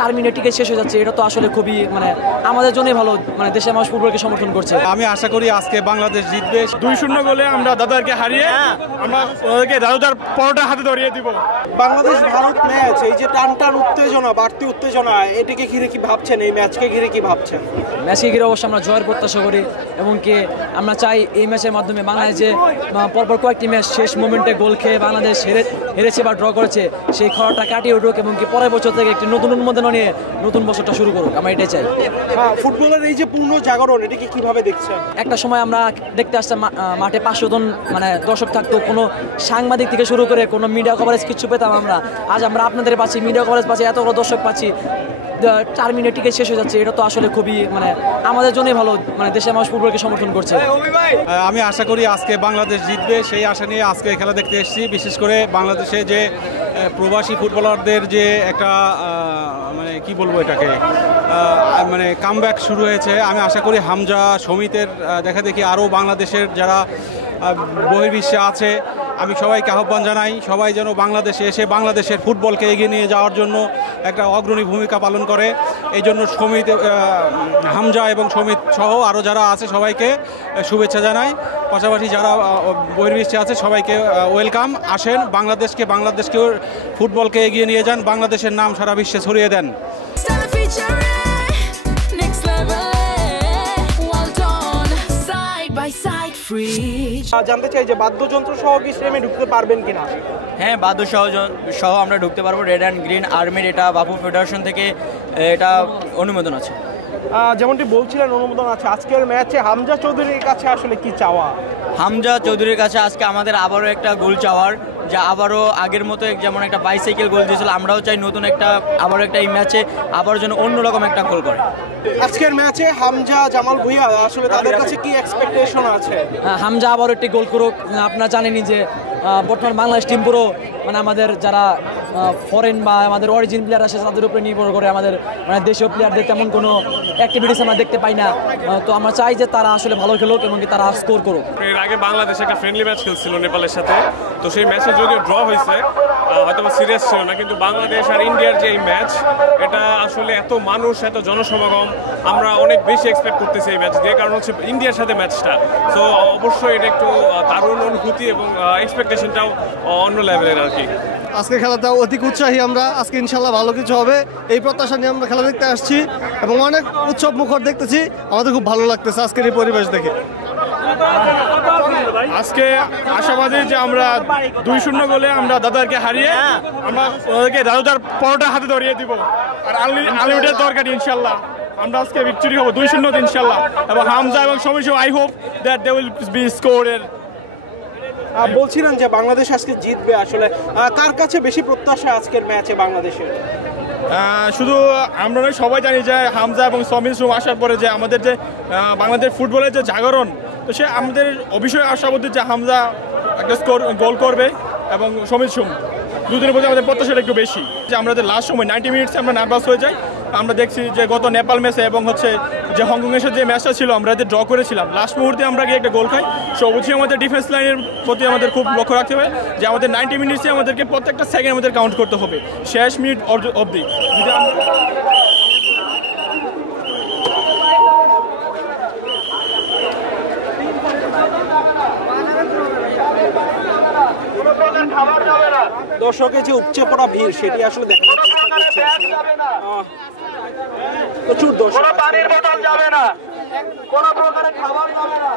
4 minute টিকে শেষ হয়ে যাচ্ছে, এটা তো আসলে খুবই মানে আমাদের জন্যই ভালো, মানে দেশের মানুষ ফুটবলকে সমর্থন করছে। আমি আশা করি আজকে বাংলাদেশ জিতবে। 2-0 গোলে আমরা দাদারকে হারিয়ে আমরা ওদেরকে দাদার পরোটা হাতে ধরিয়ে দিব। বাংলাদেশ ভারত ম্যাচ, এই যে টান উত্তেজনা, বাড়তি উত্তেজনা, এটাকে ঘিরে কি ভাবছেন? এই ম্যাচকে ঘিরে কি ভাবছেন? ম্যাচকে ঘিরে অবশ্যই আমরা জয়ের প্রত্যাশা করি এবং কি আমরা চাই এই ম্যাচের মাধ্যমে বাংলাদেশ যে পরপর কয়েকটি ম্যাচ শেষ মোমেন্টে গোল খেয়ে বাংলাদেশ হেরেছে বা ড্র করেছে, সেই খরাটা কাটিয়ে উঠুক এবং কি পরের বছর থেকে একটি নতুন উন্মোদনা নিয়ে নতুন বছরটা শুরু করুক, আমরা এটাই চাই। ফুটবলের এই যে পূর্ণ জাগরণ, এটাকে কিভাবে দেখছেন? একটা সময় আমরা দেখতে আসতাম মাঠে 500 জন মানে দর্শক থাকতো, কোনো সাংবাদিক থেকে শুরু করে কোনো মিডিয়া কভারেজ কিছু পেতাম আমরা। আজ আমরা আপনাদের পাচ্ছি, মিডিয়া কভারেজ পাচ্ছি, এতগুলো দর্শক পাচ্ছি, 4 মিনিট টিকে শেষ হয়ে যাচ্ছে, এটা তো আসলে খুবই মানে আমাদের জন্যই ভালো, মানে দেশের মানুষ ফুটবলকে সমর্থন করছে। আমি আশা করি আজকে বাংলাদেশ জিতবে, সেই আশা নিয়ে আজকে খেলা দেখতে এসেছি। বিশেষ করে বাংলাদেশে যে প্রবাসী ফুটবলারদের যে একটা মানে কি বলবো এটাকে মানে কামব্যাক শুরু হয়েছে, আমি আশা করি হামজা, সমিতের দেখা দেখি আরও বাংলাদেশের যারা বহির্বিশ্বে আছে, আমি সবাইকে আহ্বান জানাই সবাই যেন বাংলাদেশে এসে বাংলাদেশের ফুটবলকে এগিয়ে নিয়ে যাওয়ার জন্য একটা অগ্রণী ভূমিকা পালন করে। এই জন্য সমিত, হামজা এবং সমিত সহ আরও যারা আছে সবাইকে শুভেচ্ছা জানাই। পাশাপাশি যারা বহির্বিশ্বে আছে সবাইকে ওয়েলকাম, আসেন বাংলাদেশকে ফুটবলকে এগিয়ে নিয়ে যান, বাংলাদেশের নাম সারা বিশ্বে ছড়িয়ে দেন। জানতে চাই যে বাদ্যযন্ত্র সহ কি স্টেডিয়ামে ঢুকতে পারবেন কিনা? হ্যাঁ, বাদ্য সহ আমরা ঢুকতে পারবো। রেড অ্যান্ড গ্রিন আর্মির এটা বাফু ফেডারেশন থেকে এটা অনুমোদন আছে। যেমনটি বলছিলেন অনুমোদন আছে। আজকের ম্যাচে হামজা চৌধুরীর কাছে আসলে কি চাওয়া? হামজা চৌধুরীর কাছে আজকে আমাদের আবারও একটা গোল চাওয়ার, যা আবারও আগের মতো যেমন একটা বাইসাইকেল গোল দিয়েছিল, আমরাও চাই নতুন একটা আবারও একটা এই ম্যাচে আবার যেন অন্যরকম একটা গোল করে। আজকের ম্যাচে হামজা, জামাল ভুঁইয়া আসলে তাদের কাছে কি এক্সপেকটেশন আছে? হামজা আবারও একটি গোল করুক। আপনারা জানেনই যে বর্তমান বাংলাদেশ টিম পুরো মানে আমাদের যারা ফরেন বা আমাদের অরিজিন প্লেয়ার আছে তাদের উপরে নির্ভর করে, আমাদের মানে দেশীয় প্লেয়ারদের তেমন কোনো অ্যাক্টিভিটিস আমরা দেখতে পাই না। তো আমরা চাই যে তারা আসলে ভালো খেলুক এবং তারা স্কোর করুক। এর আগে বাংলাদেশ একটা ফ্রেন্ডলি ম্যাচ খেলছিল নেপালের সাথে, তো সেই ম্যাচে যদিও ড্র হয়েছে, হয়তো সিরিয়াস ছিল না, কিন্তু বাংলাদেশ আর ইন্ডিয়ার যে এই ম্যাচ, এটা আসলে এত মানুষ, এত জনসমাগম, আমরা অনেক বেশি এক্সপেক্ট করতেছি এই ম্যাচ দিয়ে, কারণ হচ্ছে ইন্ডিয়ার সাথে ম্যাচটা। তো অবশ্যই এটা একটু দারুণ অনুভূতি এবং এক্সপেকটেশনটাও অন্য লেভেলের আর কি। আজকে খেলাটা অধিক উৎসাহী আমরা, আজকে ইনশাল্লাহ ভালো কিছু হবে এই প্রত্যাশা নিয়ে আমরা খেলা দেখতে আসছি এবং অনেক উৎসব মুখর দেখতেছি, আমাদের খুব ভালো লাগতেছে আজকের এই পরিবেশ দেখে। আজকে আশাবাদী যে আমরা 2-0 গোলে আমরা দাদারকে হারিয়ে আমরা ওদেরকে দাদার পরোটা হাতে ধরিয়ে দিব, আর আনলিমিটেড তরকারি ইনশাল্লাহ আমরা আজকে ভিক্টরি হবো 2-0 ইনশাল্লাহ। এবং হামজা এবং Samit, I hope that they will be scorer. বলছিলেন যে বাংলাদেশ আজকে জিতবে, আসলে কার কাছে বেশি প্রত্যাশা আজকের ম্যাচে বাংলাদেশের? শুধু আমরা নয়, সবাই জানি যে হামজা এবং সমিত সুম আসার পরে যে আমাদের যে বাংলাদেশ ফুটবলের যে জাগরণ, তো সে আমাদের অবশ্যই আশাবাদী যে হামজা একটা গোল করবে এবং সমিত সুম দুজনের প্রতি আমাদের প্রত্যাশাটা একটু বেশি। যে আমরা যে লাস্ট সময় 90 মিনিটসে আমরা নার্ভাস হয়ে যাই। আমরা দেখছি যে গত নেপাল ম্যাচে এবং হচ্ছে যে হংকংয়ের সাথে যে ম্যাচটা ছিল, আমরা যে ড্র করেছিলাম, লাস্ট মুহূর্তে আমরা গিয়ে একটা গোল খাই। সো অবশ্যই আমাদের ডিফেন্স লাইনের প্রতি আমাদের খুব লক্ষ্য রাখতে হবে যে আমাদের 90 মিনিটসে আমাদেরকে প্রত্যেকটা সেকেন্ড আমাদের কাউন্ট করতে হবে, শেষ মিনিট অবধি। দর্শকের যে উপচে পড়া ভিড়, সেটি আসলে দেখানোর চেষ্টা করছে। প্রচুর দর্শক, পানির বোতল যাবে না, কোন প্রকারের খাবার যাবে না।